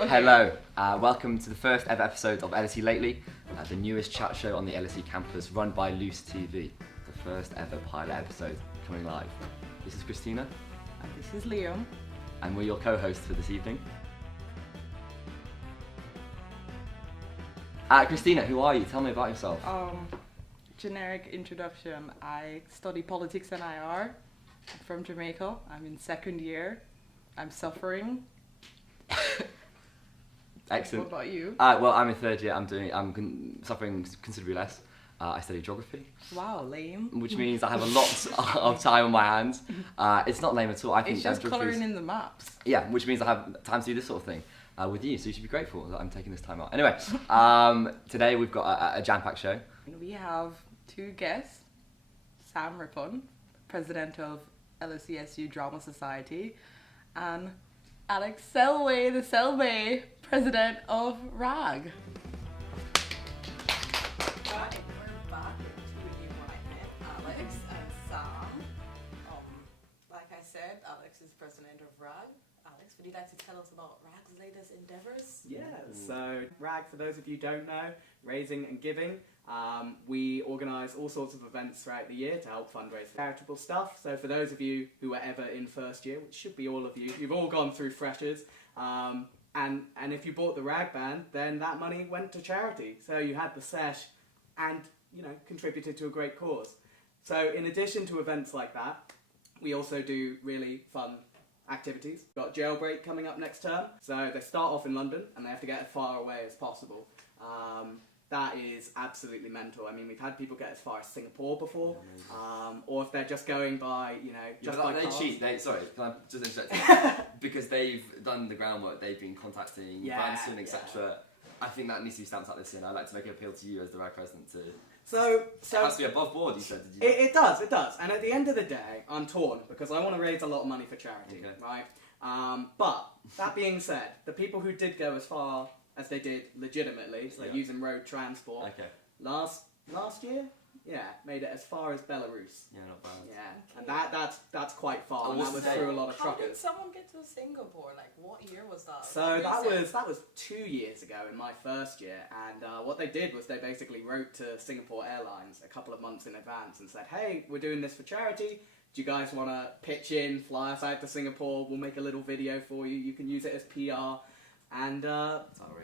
Okay. Hello, welcome to the first ever episode of LSE Lately, the newest chat show on the LSE campus run by Loose TV. The first ever pilot episode coming live. This is Christina. And this is Liam. And we're your co-hosts for this evening. Christina, who are you? Tell me about yourself. Generic introduction. I study politics and IR. I'm from Jamaica. I'm in second year. I'm suffering. Excellent. What about you? Well, I'm in third year. I'm suffering considerably less. I study geography. Wow, lame. Which means I have a lot of time on my hands. It's not lame at all. I think it's just colouring in the maps. Yeah, which means I have time to do this sort of thing with you. So you should be grateful that I'm taking this time out. Anyway, today we've got a jam-packed show. We have two guests. Sam Rippon, president of LSE Drama Society, and Alex Selway, the Selway, president of RAG. Right, we're back with two new white men, Alex and Sam. Like I said, Alex is president of RAG. Alex, would you like to tell us about RAG's latest endeavours? Yeah, so RAG, for those of you who don't know, raising and giving. We organise all sorts of events throughout the year to help fundraise for charitable stuff. So for those of you who were ever in first year, which should be all of you, you've all gone through freshers, and if you bought the RAG band, then that money went to charity. So you had the sesh and, you know, contributed to a great cause. So in addition to events like that, we also do really fun activities. We've got Jailbreak coming up next term. So they start off in London and they have to get as far away as possible. That is absolutely mental. I mean, we've had people get as far as Singapore before, or if they're just going by, you know, just by they cars. cheat. Sorry, can I just interject? Because they've done the groundwork. They've been contacting Branson, etc. I think that needs to be stamped out this year. And I'd like to make an appeal to you as the RAG president to. So it has to be above board. You said, did you? It does. And at the end of the day, I'm torn because I want to raise a lot of money for charity, right? But that being said, the people who did go as far as they did legitimately, so using road transport. Okay. Last year, made it as far as Belarus. Yeah, not bad. Yeah, and that's quite far. And that was through a lot of How did truckers. someone get to Singapore? Like, what year was that? So that was 2 years ago in my first year, and what they did was they basically wrote to Singapore Airlines a couple of months in advance and said, "Hey, we're doing this for charity. Do you guys want to pitch in, fly us out to Singapore? We'll make a little video for you. You can use it as PR." And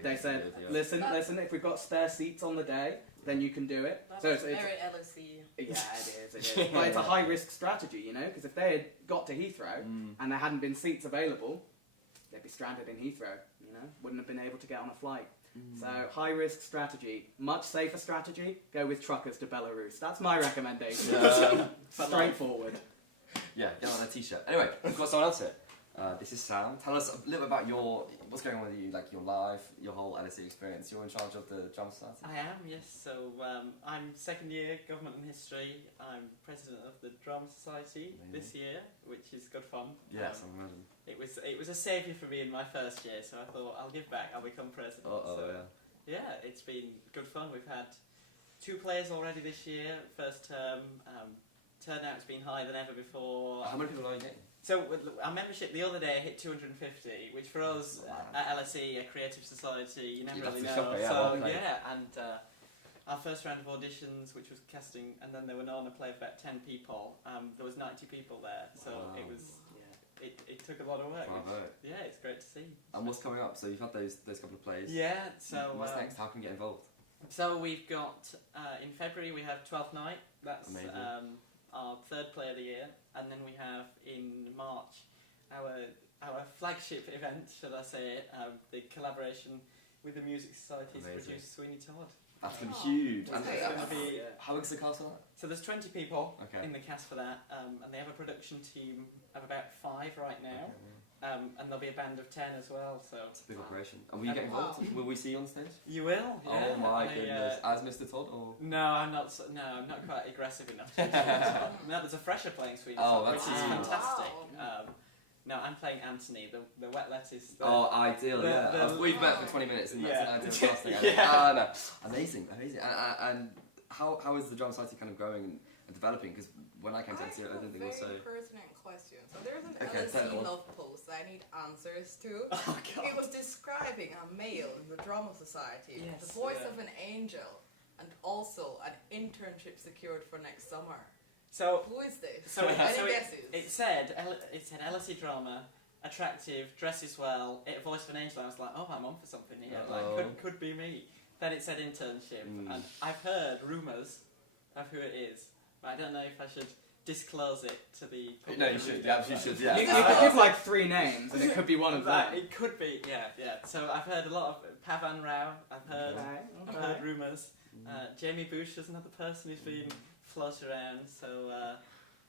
they said, listen, if we've got spare seats on the day, then you can do it. That's so it's very LSE. Yeah, it is. But it's a high-risk strategy, you know, because if they had got to Heathrow and there hadn't been seats available, they'd be stranded in Heathrow, you know, wouldn't have been able to get on a flight. So high-risk strategy, much safer strategy, go with truckers to Belarus. That's my recommendation. Straightforward. Yeah, get on a t-shirt. Anyway, we've got someone else here. This is Sam. Tell us a little bit about what's going on with you, like your life, your whole LSE experience. You're in charge of the Drama Society? I am, yes. So I'm second year Government and History. I'm president of the Drama Society this year, which is good fun. Yes, I imagine. It was a saviour for me in my first year, so I thought I'll give back. I'll become president. Yeah, it's been good fun. We've had 2 players already this year. First term, turnout's been higher than ever before. How many people are you getting? So our membership the other day hit 250, which for us at LSE, a creative society, you never really know. And our first round of auditions, which was casting, and then there were no on a play of about 10 people. There was 90 people there, so it was. It took a lot of work. Yeah, it's great to see. And what's coming up? So you've had those couple of plays. Yeah. So what's next? How can you get involved? So we've got in February we have 12th Night. That's our third play of the year, and then we have in March our flagship event, should I say, the collaboration with the Music Society to produce Sweeney Todd. That's going to be huge. And it's going to be, how big is the cast for that? So there's 20 people in the cast for that, and they have a production team of about 5 right now. And there'll be a band of 10 as well, so... It's a big operation. And will you get involved? Will we see you on stage? You will, yeah. Oh my goodness. As Mr. Todd, or...? No, I'm not quite aggressive enough to No, there's a fresher playing Swedish, which is fantastic. Wow. No, I'm playing Anthony, the wet lettuce. Ideal, we've met for 20 minutes and that's an ideal casting. No, amazing. And how is the Drama Society kind of growing? and developing. Because when I came to LSE, I didn't think it was so. Very pertinent question. So there's an Okay, tell LSE it love post that I need answers to. Oh God. It was describing a male in the Drama Society, Yes, the voice yeah. of an angel, and also an internship secured for next summer. So Who is this? So, Any guesses? it said LSE drama, attractive, dresses well, voice of an angel. I was like, oh, I'm on for something here. Uh-oh. Like, could be me. Then it said internship, and I've heard rumours of who it is, but I don't know if I should disclose it to the public. No, you should. You absolutely should. Yeah. You could give like 3 names, and it could be one of them. It could be, yeah. So I've heard a lot of Pavan Rao. I've heard rumours. Jamie Bush is another person who's been floated around. So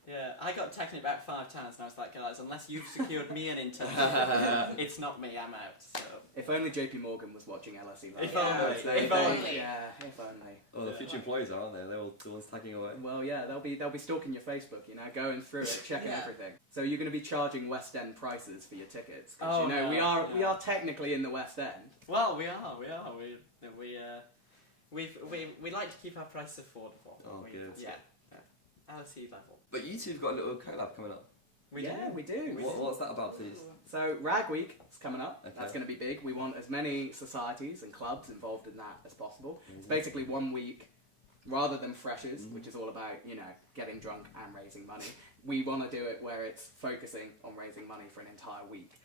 yeah, I got taken it back 5 times, and I was like, guys, unless you've secured me an internship, it's not me. I'm out. So. If only JP Morgan was watching LSE Lately. If only. If only. Yeah, if only. Oh, the future employees are, aren't they? They're all the ones tagging away. Well, yeah, they'll be stalking your Facebook, you know, going through it, checking Yeah. everything. So you're going to be charging West End prices for your tickets, 'cause, Oh, you know no, we are technically in the West End. Well, we are. We like to keep our prices affordable. Oh, good. Yeah. LSE level. But you two've got a little collab coming up. We do. What's that about, please? So Rag Week is coming up. Okay. That's going to be big. We want as many societies and clubs involved in that as possible. It's basically 1 week, rather than freshers, which is all about, you know, getting drunk and raising money. We want to do it where it's focusing on raising money for an entire week.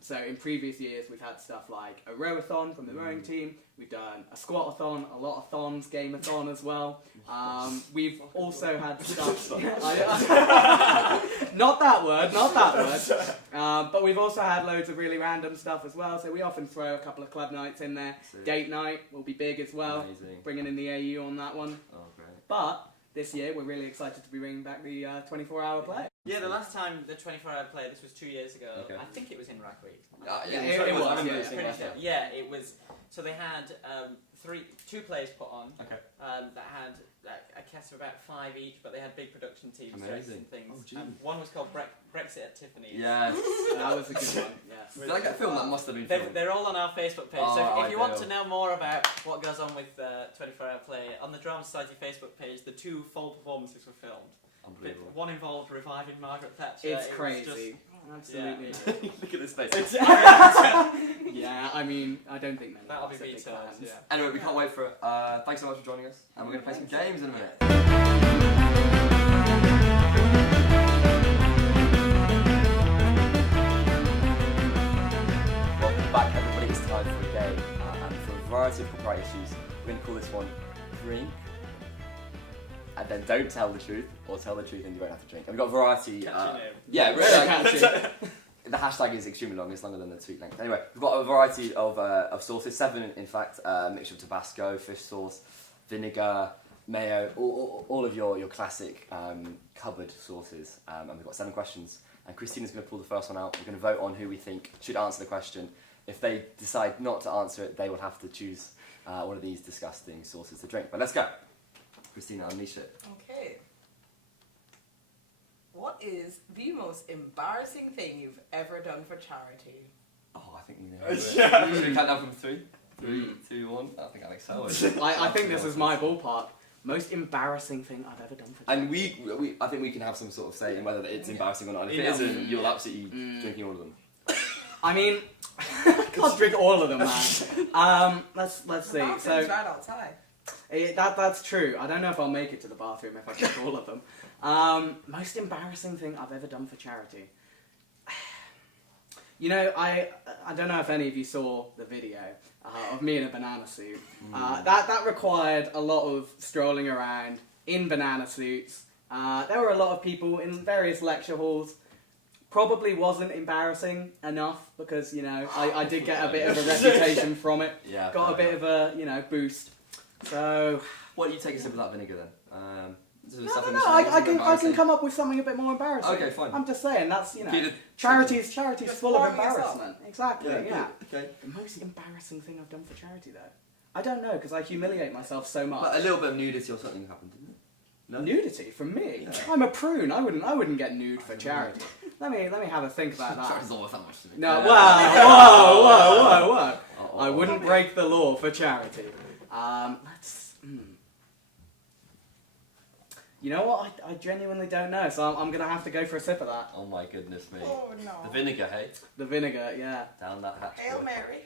So in previous years, we've had stuff like a rowathon from the rowing team. We've done a squat-a-thon, a lot of thons, game-a-thon as well. We've also had stuff... not that word. But we've also had loads of really random stuff as well. So we often throw a couple of club nights in there. Sick. Date night will be big as well. Amazing. Bringing in the AU on that one. Oh, great. But this year, we're really excited to be bringing back the 24-hour play. Yeah, the last time the 24-hour play, this was 2 years ago. Okay. I think it was in Rag Week. It was, I remember yeah. it being Pretty last sure. year. Yeah, it was. So they had 2 plays put on. Okay. That had a cast of about 5 each, but they had big production teams Amazing. and things. Oh, gee. And one was called Brexit at Tiffany's. Yes. That was a good one, yes. Did I get a film that must have been filmed? They're all on our Facebook page, Oh, so if you want ideal. to know more about what goes on with 24-hour play, on the Drama Society Facebook page, the 2 full performances were filmed. Unbelievable. One involved reviving Margaret Thatcher. It's It was crazy. Absolutely. Yeah. Look at this face. Yeah, I mean, I don't think many That'll of be us are big vetoed, fans. yeah. Anyway, we can't wait for it. Thanks so much for joining us, and we're going to play some games in a minute. Welcome back, everybody. It's time for a game, and for a variety of copyright issues, we're going to call this one Drink, and then don't tell the truth, or tell the truth and you won't have to drink. And we've got a variety. Catchy name. Yeah, Very really catchy. The hashtag is extremely long, it's longer than the tweet length. Anyway, we've got a variety of sauces, 7 in fact, a mixture of Tabasco, fish sauce, vinegar, mayo, all of your classic cupboard sauces. And we've got 7 questions, and Christina's going to pull the first one out. We're going to vote on who we think should answer the question. If they decide not to answer it, they will have to choose one of these disgusting sauces to drink. But let's go. Christina, unleash it. Okay. What is the most embarrassing thing you've ever done for charity? Oh, I think we know. Should we count down from 3? 3, 2, 1. I think Alex Selway. I think this is my ballpark. Most embarrassing thing I've ever done for charity. And I think we can have some sort of say in whether it's embarrassing or not. And if Yeah. it isn't, you'll absolutely drinking all of them. I mean, I can't drink all of them, man. Let's see. Bathroom's So right outside. that's true. I don't know if I'll make it to the bathroom if I drink all of them. Most embarrassing thing I've ever done for charity. You know, I don't know if any of you saw the video of me in a banana suit. That required a lot of strolling around in banana suits. There were a lot of people in various lecture halls. Probably wasn't embarrassing enough because, you know, I did get a bit of a reputation from it. Yeah. Got a bit of a, you know, boost. So... Why don't you take a sip of that vinegar then? No, I can come up with something a bit more embarrassing. Okay, fine. I'm just saying, that's, you know, Keep it- charity's full of pouring yourself. embarrassment. Exactly, yeah. Okay. The most embarrassing thing I've done for charity, though? I don't know, because I humiliate myself so much. But a little bit of nudity or something happened, didn't it? No? Nudity from me? Yeah. I'm a prune. I wouldn't get nude for charity. Let me have a think about that. Charity's not worth that much to me. No, whoa. Uh-oh. I wouldn't break the law for charity. You know what? I genuinely don't know, so I'm going to have to go for a sip of that. Oh my goodness me. Oh no. The vinegar, hey? The vinegar, yeah. Down that hatch. Hail boy. Mary.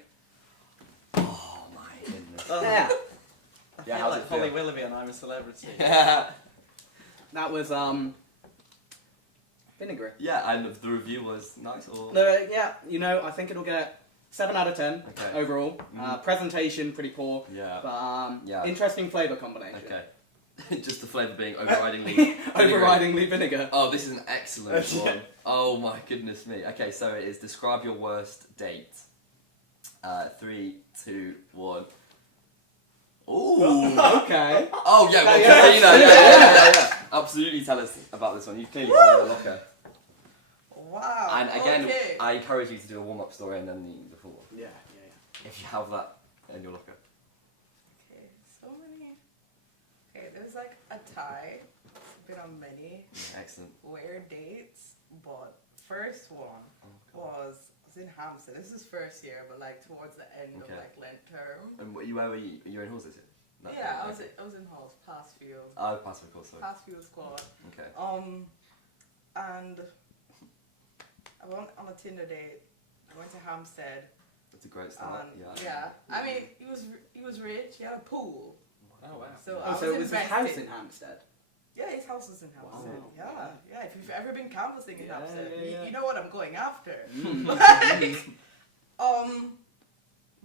Oh my goodness. Yeah. I Yeah, feel how's like it feel? Holly Willoughby and I'm a Celebrity. Yeah. That was, vinegary. Yeah, and the review was nice or... No, yeah, you know, I think it'll get 7 out of 10 Okay. overall. Mhm. Presentation, pretty poor. Yeah. But, Yeah. interesting flavour combination. Okay. Just the flavour being overridingly... Overridingly vinegar. Oh, this is an excellent Yeah. one. Oh my goodness me. Okay, so it is describe your worst date. 3, 2, 1. Ooh. Okay. Oh yeah, well, Yeah, Christina, yeah. Absolutely, tell us about this one. You clearly got in the locker. Wow. And again, okay. I encourage you to do a warm-up story and then the full one, Yeah. if you have that in your locker. Okay, so many. Okay, there's like a tie. Been on many Excellent. weird dates, but first one was in Hamza. This is first year, but like towards the end of Okay. like Lent term. And where were you? You were in halls, is it? No, Yeah, I okay. was in halls, past few Oh, pass of course, sorry. squad. Okay. And I went on a Tinder date. I went to Hampstead. That's a great start. And Yeah. I mean, he was rich. He had a pool. Oh wow. So Oh, I so it was a invested. house in Hampstead. Yeah, his house was in Hampstead. Wow. Yeah. If you've ever been canvassing in Yeah, Hampstead, yeah. You know what I'm going after. Mm.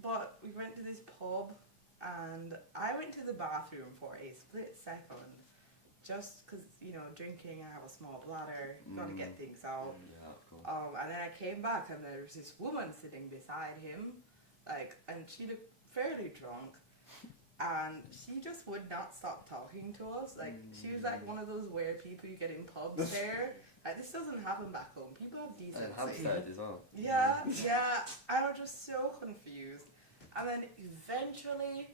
But we went to this pub, and I went to the bathroom for a split second, just because drinking. I have a small bladder, gotta get things out. Yeah, of course. And then I came back, and there was this woman sitting beside him, and she looked fairly drunk. And she just would not stop talking to us. She was like one of those weird people you get in pubs there. This doesn't happen back home. People have And decency. Hampstead as well. Yeah. I was just so confused. And then eventually,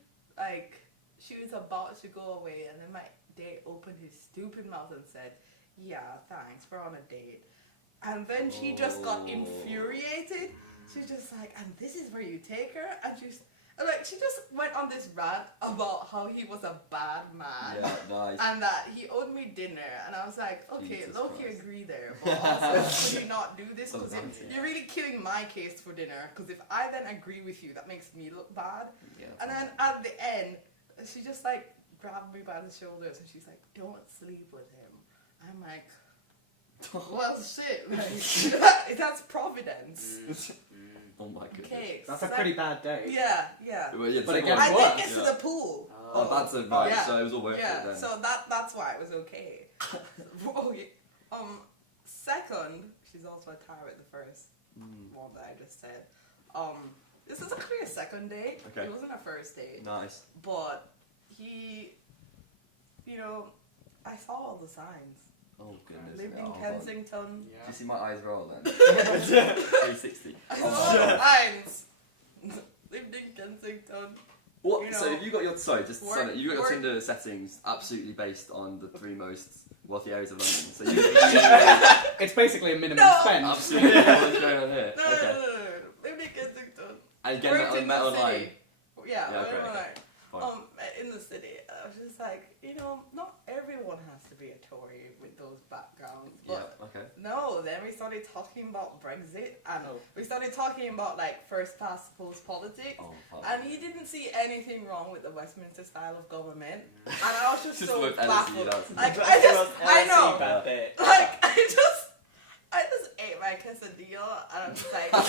she was about to go away, and then my date opened his stupid mouth and said, "Yeah, thanks, we're on a date." And then she just got infuriated. She's just like, "And this is where you take her?" And she just went on this rant about how he was a bad man. Yeah, nice. And that he owed me dinner, and I was like, okay, Jesus low-key Christ. agree there, but also could you not do this? Because Sometimes, you're really killing my case for dinner, because if I then agree with you, that makes me look bad. Yeah. And then at the end, she just grabbed me by the shoulders, and she's like, "Don't sleep with him." I'm like, well, shit, that's Providence. Oh my goodness. Okay, That's a pretty bad day. Yeah. Well, yeah, But take again, one. I works. didn't get to the pool. Oh, that's it, right. Yeah. So it was all worth it then. So that's why it was okay. Okay. Second, she's also a tie with the first one that I just said. This is actually a second date. Okay. It wasn't a first date. Nice. But he, I saw all the signs. Oh goodness. Lived in Oh, God. Kensington. Do Yeah. you see my eyes roll then? 360. I Oh saw my all the God. signs. Lived in Kensington. What? You So know, if you got your you got your work- Tinder settings absolutely based on the 3 most wealthy areas of London. So you It's basically a minimum No. spend. absolutely what's going on here. No. Lived in Kensington. And again, Worked met, in met the online. city. Yeah, Yeah, okay, met online. Fine. In the city. I was just like, not everyone has to be a Tory with those backgrounds. But Yeah. Okay. no, then we started talking about Brexit, and we started talking about first past post politics. Oh, fine. And he didn't see anything wrong with the Westminster style of government, and I was just Just so with LSE, baffled. that's- I know. Bad day. I just ate my quesadilla, and I'm just like, no.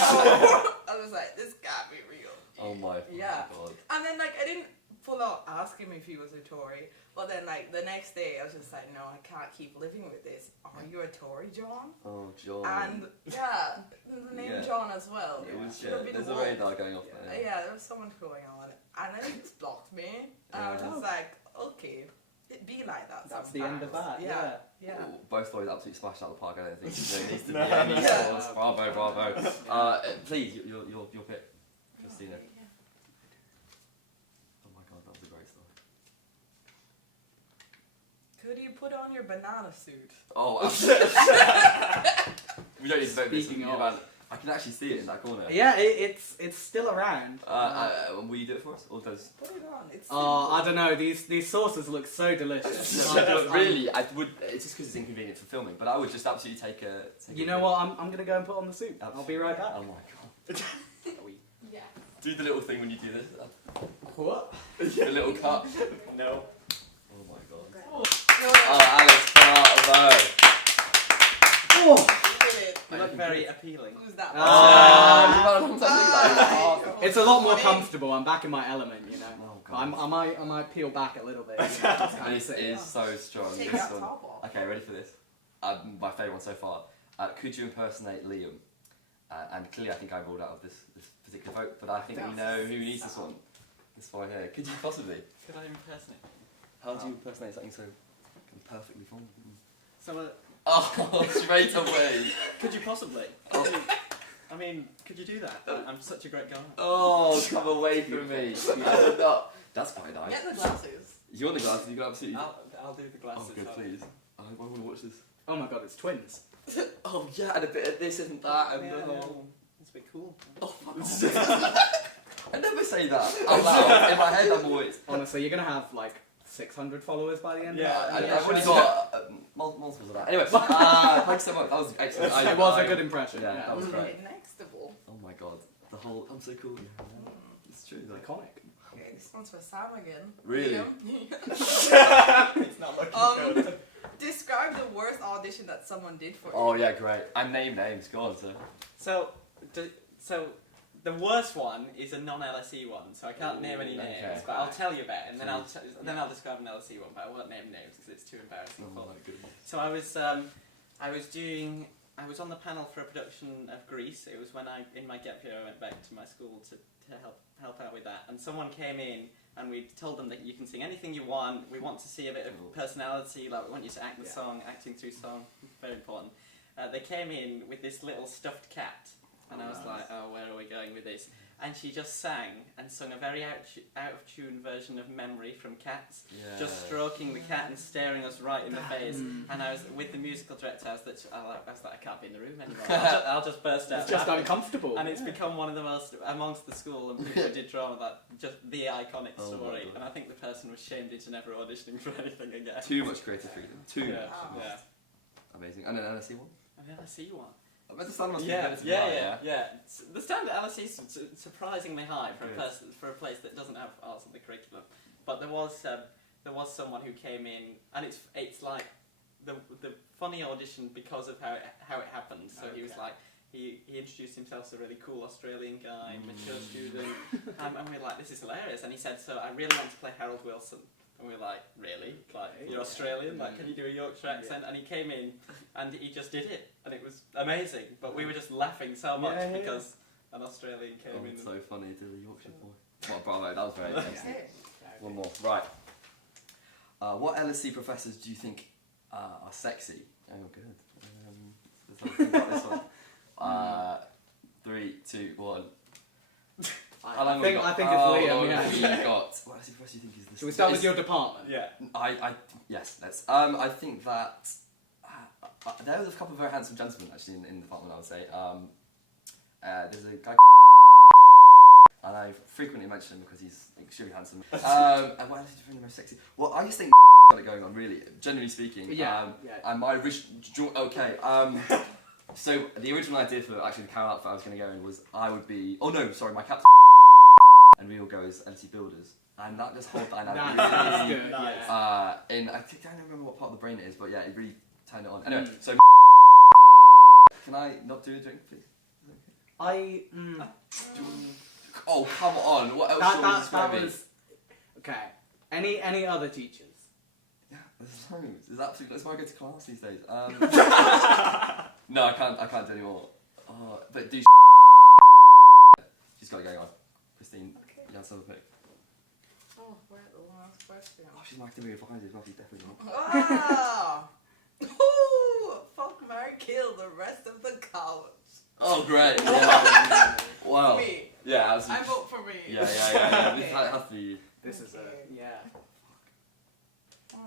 I was like, this can't be real. Oh my Yeah. God. And then I didn't full out ask him if he was a Tory, but then the next day I was just like, no, I can't keep living with this. Are you a Tory, John? Oh, John. And yeah, the name Yeah. John as well. It was Should have shit. been There's a Wong. radar going off there. Yeah, there was so much going on, and then he just blocked me, and I was Yeah. just like, okay, it be like that. That's the end of sometimes. that. Yeah. Oh, both stories absolutely smashed out of the park. I don't think there needs to be No. any Yeah. source. Bravo. Please, your pick, Christina. Okay, yeah. Oh my God, that was a great story. Could you put on your banana suit? Oh, we don't need to vote this. Speaking We of. about I can actually see it in that corner. Yeah, it's still around. Will you do it for us? Or does... Put it on. It's I don't know. These sauces look so delicious. Really, I would. It's just because it's inconvenient for filming, but I would just absolutely take a. You know what? I'm gonna go and put on the soup. I'll be right back. Oh my god. yeah. Do the little thing when you do this. What? The little cut. No. Oh my god. No, Oh, Alice, come out of there. Oh. You look very appealing. Who's that? It's a lot more comfortable. I'm back in my element, you know. Oh god. I might peel back a little bit. You know, just kind of This sit. is so strong. Take This that one. top off. Okay, ready for this? My favourite one so far. Could you impersonate Liam? And clearly, I think I ruled out of this particular vote, but I think we know who needs this one. This one here. Could you possibly? Could I impersonate? How do you impersonate something so perfectly formed? So, Oh, straight away. could you possibly? Oh. I mean, could you do that? I'm such a great guy. Oh, come away from me. No. That's quite nice. Get the glasses. You want the glasses? You can absolutely. I'll do the glasses. Oh, good, please. I want to watch this. Oh my god, it's twins. Oh, yeah, and a bit of this and that. And Yeah, the no, it's a bit cool. Oh, I never say that out loud. In my head, I'm always. Honestly, you're gonna have like 600 followers by the end. Yeah, of it. I've already got multiples of that. Anyway, thanks so much. That was excellent. It was a good impression. Yeah, that was great. Nextable. Oh my god, the whole. I'm so cool. It's true. Like, Iconic. Okay, this one's for Sam again. Really? It's not looking good. Describe the worst audition that someone did for you. oh yeah, great. And name names. Go on, sir. So the worst one is a non-LSE one, so I can't name any names, okay. but I'll tell you about it, and then Please. I'll describe an LSE one, but I won't name names because it's too embarrassing. Oh my goodness. So I was on the panel for a production of Grease. It was when in my gap year, I went back to my school to help out with that, and someone came in and we told them that you can sing anything you want. We want to see a bit of personality, like we want you to act the song, acting through song, very important. They came in with this little stuffed cat, and I was like, oh, where are we going with this? And she just sang and sung a very out of tune version of Memory from Cats, just stroking the cat and staring us right in the face. And I was with the musical director. I was like, I can't be in the room anymore. I'll just burst out. It's just laughing. uncomfortable. And it's become one of the most amongst the school and people who did drama, that just the iconic story. And I think the person was shamed into never auditioning for anything again. Too much creative freedom. Too much. Yeah. Amazing. And then LSE one. I've never seen one. I bet the standard must be Yeah. relatively high, yeah. The standard at LSE is surprisingly high for a place that doesn't have arts in the curriculum. But there was someone who came in, and it's like the funny audition because of how it happened. So he was like. He introduced himself as a really cool Australian guy, mature student, and we were like, this is hilarious. And he said, so I really want to play Harold Wilson. And we were like, really? Like, you're Australian? Like, can you do a Yorkshire accent? And he came in, and he just did it, and it was amazing. But we were just laughing so much because an Australian came in. It's so funny, did the Yorkshire boy. What bravo, that was very excellent. Okay. One more. Right. What LSE professors do you think are sexy? Oh, good. Let's have a think about this one. 3, 2, 1. I think it's Liam. Yeah. We got. What LSE professor do you think is the? Should we start with your department? Yeah. Yes. Let's. I think that there was a couple of very handsome gentlemen actually in the department. I would say. There's a guy. And I frequently mention him because he's extremely handsome. And what else do you think the most sexy? Well, I just think got it going on, really. Generally speaking. And my original. Okay. So the original idea for actually the carol outfit I was going to go in was I would be. Oh no, sorry, my cap's and we all go as LSE builders, and that just whole dynamic. That's really, good. and I don't remember what part of the brain it is, but yeah, it really turned it on. Anyway, so can I not do a drink, please? Oh come on! What else should we describe it? Okay. Any other teachers? Yeah, there's loads. There's absolutely. That's why I go to class these days. No, I can't do any more. But do. She's got it going on. Christine, you have something to pick. Oh, where's the last question? Oh, she's my academic advisor as well. She's definitely not. Wow! Ooh, fuck, marry, kill the rest of the college. Oh, great! Yeah. Wow. Me. Yeah, absolutely. I vote for me. Yeah. This has to be. This is Do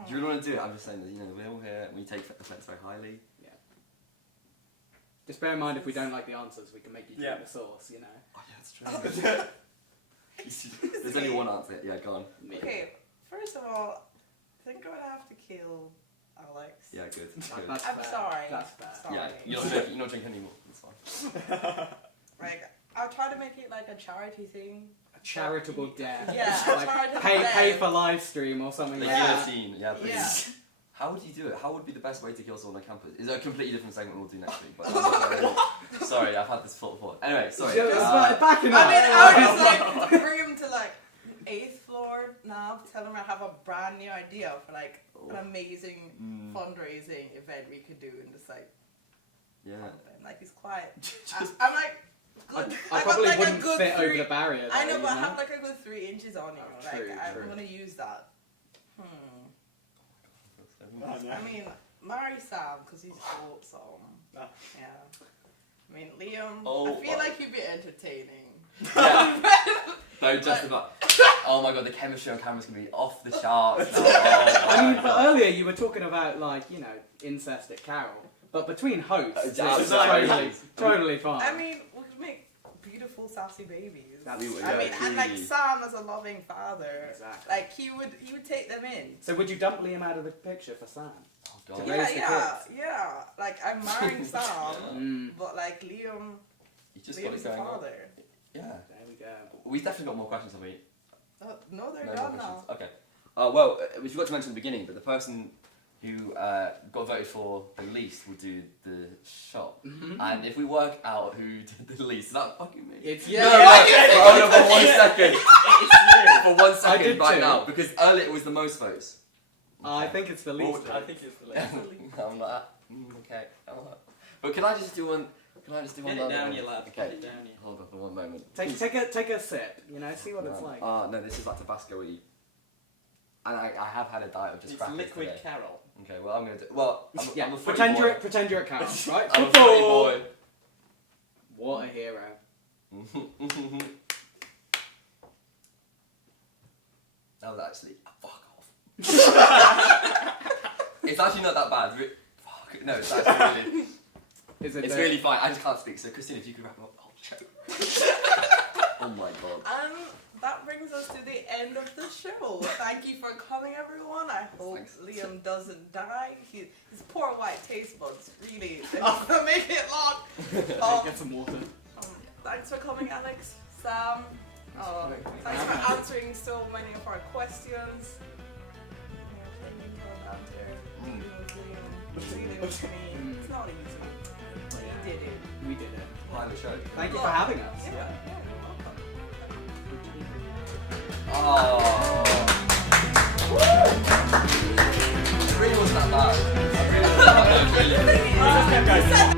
you really want to do it? I'm just saying that we're all here and we take offence very highly. Yeah. Just bear in mind, if we don't like the answers, we can make you drink the sauce, you know. Oh yeah, that's true. There's only one answer. Yeah, go on. Okay, first of all, I think I would have to kill Alex. Yeah, good. That's I'm fair. sorry. That's fair. Sorry. Yeah, you're not drinking anymore. That's fine. Like, I'll try to make it like a charity thing. A charitable death. Yeah, like charitable pay death. for live stream or something The like that. guillotine. Yeah, please. Yeah. How would you do it? How would be the best way to kill someone on campus? Is it a completely different segment we'll do next week? But sorry, I've had this thought before. Anyway, sorry. Backing up. I mean, I would just like bring him to like 8th floor now, tell him I have a brand new idea for like an amazing fundraising event we could do and just like, like he's quiet. I'm like, good. I got probably like wouldn't a good fit 3, over the barrier. I know, though, but I you have like a good 3 inches on you. True, Like, true. I'm gonna use that. I I mean, marry Sam because he's awesome. Yeah. I mean, Liam, I feel like he'd be entertaining. Yeah. No, just about. Oh my god, the chemistry on camera's gonna be off the charts now. Oh I mean, my but God. earlier you were talking about like, you know, incest at Carol. But between hosts, it's Exactly. totally fine. I mean, we could make beautiful, sassy babies. That's I mean, and like truly. Sam as a loving father, Exactly. like he would take them in. So would you dump Liam out of the picture for Sam? Oh god. Yeah. Raise the Yeah. Like I'm marrying Sam, Mm. but like Liam, You just got Liam's it the going on. father. Yeah. There we go. We've definitely got more questions, haven't we? No, they're No more done questions. now. Okay. Well, we forgot to mention at the beginning, but the person who got voted for the least will do the shop. Mhm. And if we work out who did the least, is that fucking me? It's No, for 1 second. For 1 I second did right too. now, because earlier it was the most votes. I think it's the least. I think it's the least. I'm like, okay. But can I just do one? Can I just do one? Get it other down, one? you lad. Okay. Get it down, you. Hold on for 1 moment. Take a sip, you know, see what it's like. No, this is like Tabasco-y. And I have had a diet of just It's crackers liquid today. Carol. Okay, well I'm gonna do. Well, I'm Yeah, a footy pretend boy. you're at Carol, right? I'm a footy boy. What a hero. That was actually fuck off. It's actually not that bad. Fuck no, it's actually really. Is it It's the- really fine. I just can't speak. So Christina, if you could wrap up. Oh, shit. Oh my god. And that brings us to the end of the show. Thank you for coming, everyone. I hope Thanks. Liam doesn't die. His poor white taste buds really make it long. Get some water. Thanks for coming, Alex, Sam. Thanks for answering so many of our questions. It's not easy. But you did it. We did it. Behind the show. Thank you for having us. Yeah, you're welcome. Oh. It really wasn't that bad. I really wasn't that bad. It really. Just kept going.